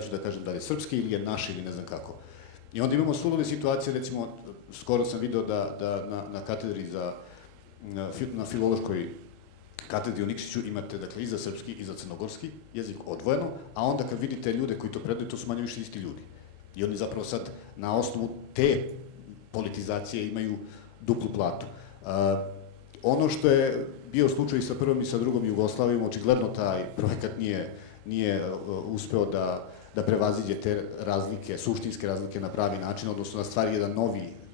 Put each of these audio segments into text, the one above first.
šta ću da kažem, da li je srpski ili je naš ili ne znam kako. I onda imamo sulude situacije, recimo, skoro sam video da na katedri na filološkoj katedri u Nikšiću imate, dakle, i za srpski i za crnogorski jezik odvojeno, a onda kad vidite ljude koji to predaju, to su manje više isti ljudi. I oni zapravo sad, na osnovu te politizacije, imaju duplu platu. Ono što je bio slučaj i sa prvom i sa drugom Jugoslavijom, očigledno taj projekat nije uspeo da prevaziđe te razlike, suštinske razlike na pravi način, odnosno da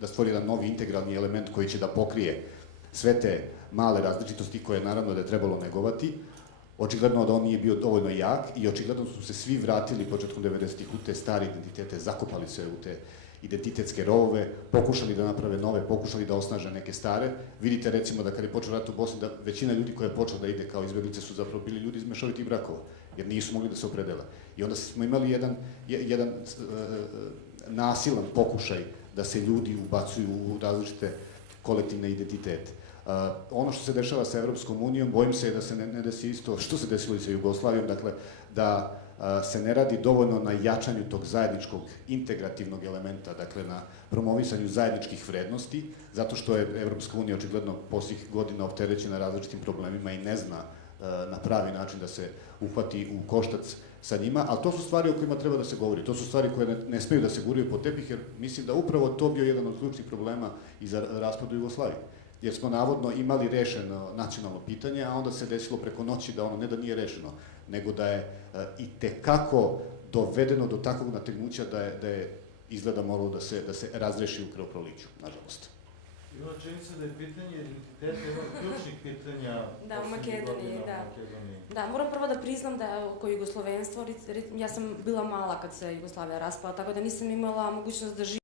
stvori jedan novi integralni element koji će da pokrije sve te male različitosti koje naravno da je trebalo negovati. Očigledno da on nije bio dovoljno jak i očigledno su se svi vratili početkom 90-ih u te stare identitete, zakopali se u te identitetske rovove, pokušali da naprave nove, pokušali da osnaže neke stare. Vidite recimo da kada je počeo rat u Bosni, da većina ljudi koja je počela da ide kao izbeglice su zapravo bili ljudi iz mešovitih brakova, jer nisu mogli da se opredele. I onda smo imali jedan nasilan pokušaj da se ljudi ubacuju u različite kolektivne identitete. Ono što se dešava sa Evropskom unijom, bojim se da se ne desi isto što se desilo i sa Jugoslavijom, dakle, da se ne radi dovoljno na jačanju tog zajedničkog integrativnog elementa, dakle, na promovisanju zajedničkih vrednosti, zato što je Evropska unija očigledno posljednjih godina opterećena različitim problemima i ne zna na pravi način da se uhvati u koštac sa njima, ali to su stvari o kojima treba da se govori. To su stvari koje ne smeju da se guraju pod tepih, jer mislim da upravo to bio jedan od ključnih problema i za raspadu Jugoslavije. Jer smo navodno imali rešeno nacionalno pitanje, a onda se desilo preko noći da ono ne da nije rešeno, nego da je i tekako dovedeno do takvog nategnuća da je izgleda moralo da se razreši u krvoproliću, nažalost. Ima čini se da je pitanje identiteta jedno od ključnih pitanja u Makedoniji, da. Da, moram prvo da priznam da oko jugoslovenstva, ja sam bila mala kad se Jugoslavija raspala, tako da nisam imala mogućnost da živim